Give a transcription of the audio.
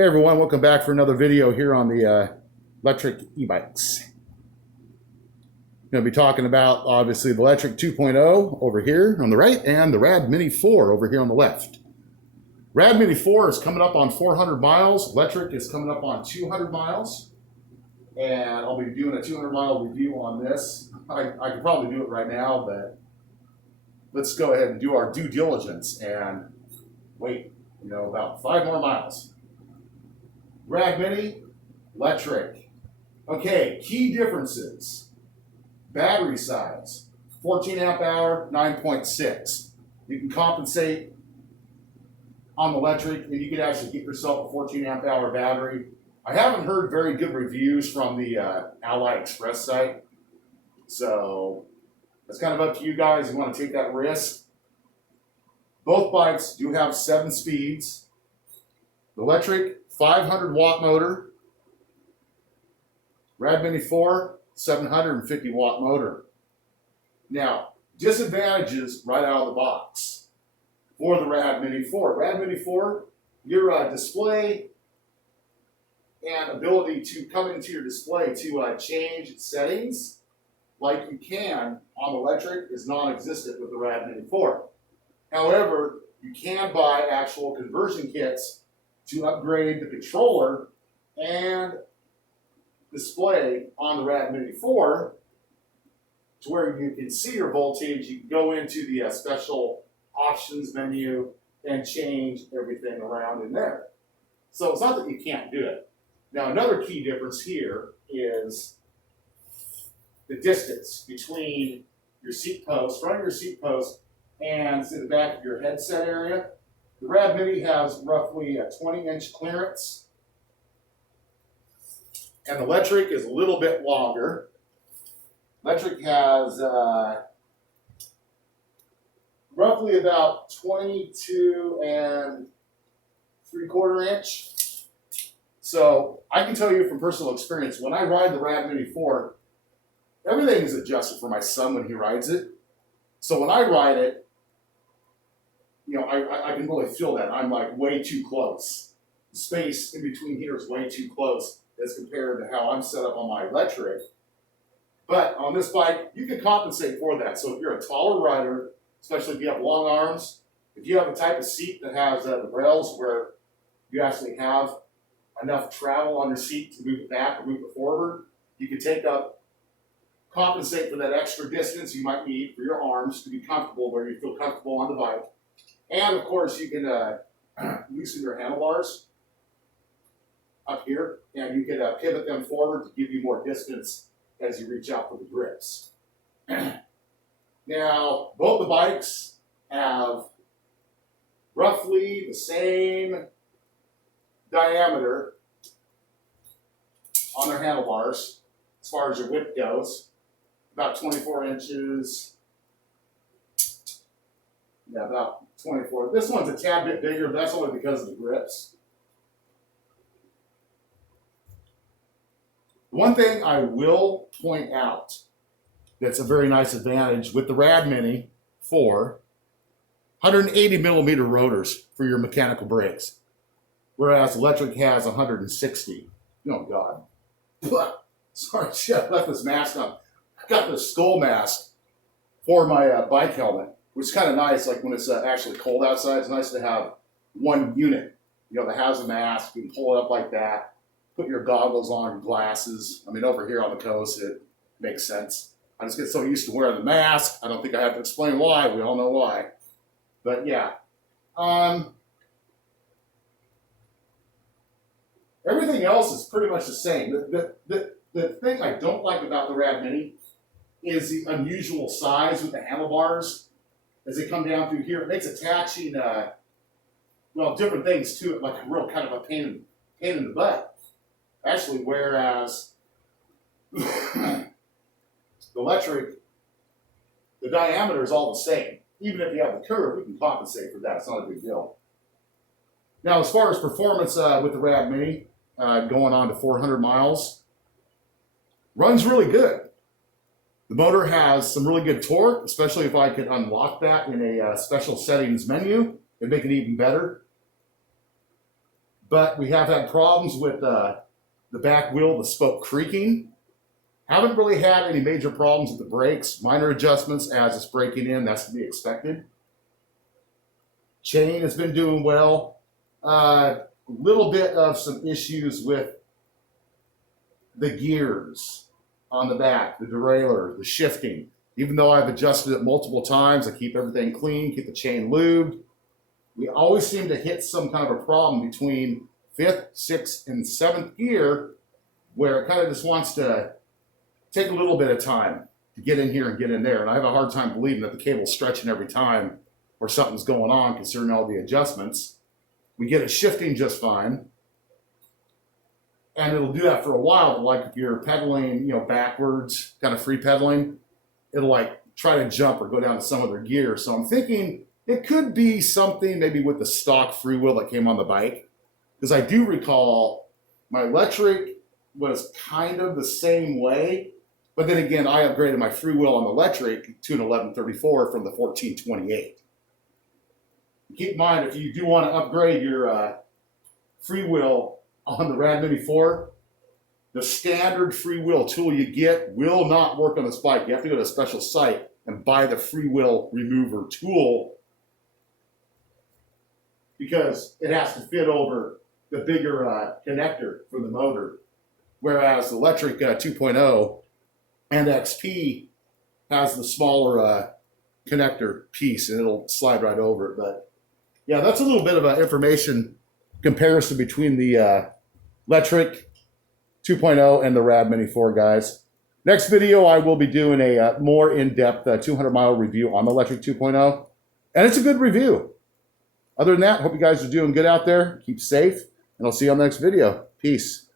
Hey everyone, welcome back for another video here on the Lectric e-bikes. Going to be talking about obviously the Lectric 2.0 over here on the right and the Rad Mini 4 over here on the left. Rad Mini 4 is coming up on 400 miles. Lectric is coming up on 200 miles. And I'll be doing a 200 mile review on this. I could probably do it right now, but let's go ahead and do our due diligence and wait, about 5 more miles. Rad Mini, Lectric. Okay, key differences. Battery size, 14 amp hour, 9.6. You can compensate on the Lectric and you can actually get yourself a 14 amp hour battery. I haven't heard very good reviews from the Ally Express site. So it's kind of up to you guys if you want to take that risk. Both bikes do have 7 speeds. The Lectric, 500 watt motor. Rad Mini 4, 750 watt motor. Now, disadvantages right out of the box for the Rad Mini 4. Rad Mini 4, your display and ability to come into your display to change settings like you can on the Lectric is non-existent with the Rad Mini 4. However, you can buy actual conversion kits to upgrade the controller and display on the Rad Mini 4 to where you can see your voltage. You can go into the special options menu and change everything around in there. So it's not that you can't do it. Now another key difference here is the distance between your seat post, front of your seat post, and the back of your headset area. The Rad Mini has roughly a 20-inch clearance, and the Lectric is a little bit longer. Lectric has roughly about 22 and 3/4 inch. So I can tell you from personal experience, when I ride the Rad Mini 4, everything is adjusted for my son when he rides it. So when I ride it, I can really feel that. I'm like way too close. The space in between here is way too close as compared to how I'm set up on my Lectric. But on this bike, you can compensate for that. So if you're a taller rider, especially if you have long arms, if you have a type of seat that has the rails where you actually have enough travel on your seat to move it back or move it forward, you can compensate for that extra distance you might need for your arms to be comfortable where you feel comfortable on the bike. And of course, you can loosen your handlebars up here, and you can pivot them forward to give you more distance as you reach out for the grips. Now, both the bikes have roughly the same diameter on their handlebars as far as your width goes, about 24 inches. Yeah, about 24. This one's a tad bit bigger, but that's only because of the grips. One thing I will point out that's a very nice advantage with the Rad Mini 4, 180 millimeter rotors for your mechanical brakes, whereas Lectric has 160. Oh God. Sorry, I left this mask on. I got this skull mask for my bike helmet, which is kind of nice. Like when it's actually cold outside, it's nice to have one unit, that has a mask. You can pull it up like that, put your goggles on, your glasses. I mean, over here on the coast, it makes sense. I just get so used to wearing the mask. I don't think I have to explain why. We all know why. But yeah. Everything else is pretty much the same. The thing I don't like about the Rad Mini is the unusual size with the handlebars. As they come down through here, it makes attaching, different things to it, like a real kind of a pain in the butt. Actually, whereas the Lectric, the diameter is all the same. Even if you have the curve, we can compensate for that. It's not a big deal. Now, as far as performance with the Rad Mini, going on to 400 miles, runs really good. The motor has some really good torque, especially if I could unlock that in a special settings menu and make it even better. but we have had problems with the back wheel, the spoke creaking. Haven't really had any major problems with the brakes. Minor adjustments as it's braking in, that's to be expected. Chain has been doing well. A little bit of some issues with the gears on the back, the derailleur, the shifting. Even though I've adjusted it multiple times, I keep everything clean, keep the chain lubed. We always seem to hit some kind of a problem between 5th, 6th, and 7th gear where it kind of just wants to take a little bit of time to get in here and get in there. And I have a hard time believing that the cable's stretching every time or something's going on considering all the adjustments. We get it shifting just fine. And it'll do that for a while, but like if you're pedaling, backwards, kind of free pedaling, it'll like try to jump or go down to some other gear. So I'm thinking it could be something maybe with the stock freewheel that came on the bike. Because I do recall my Lectric was kind of the same way. But then again, I upgraded my freewheel on the Lectric to an 1134 from the 1428. Keep in mind, if you do want to upgrade your freewheel on the Rad Mini 4, the standard freewheel tool you get will not work on this bike. You have to go to a special site and buy the freewheel remover tool because it has to fit over the bigger connector for the motor. Whereas the Lectric 2.0 and XP has the smaller connector piece and it'll slide right over it. But yeah, that's a little bit of an information comparison between the Lectric 2.0 and the Rad Mini 4, guys. Next video, I will be doing a more in-depth 200-mile review on the Lectric 2.0, and it's a good review. Other than that, hope you guys are doing good out there. Keep safe, and I'll see you on the next video. Peace.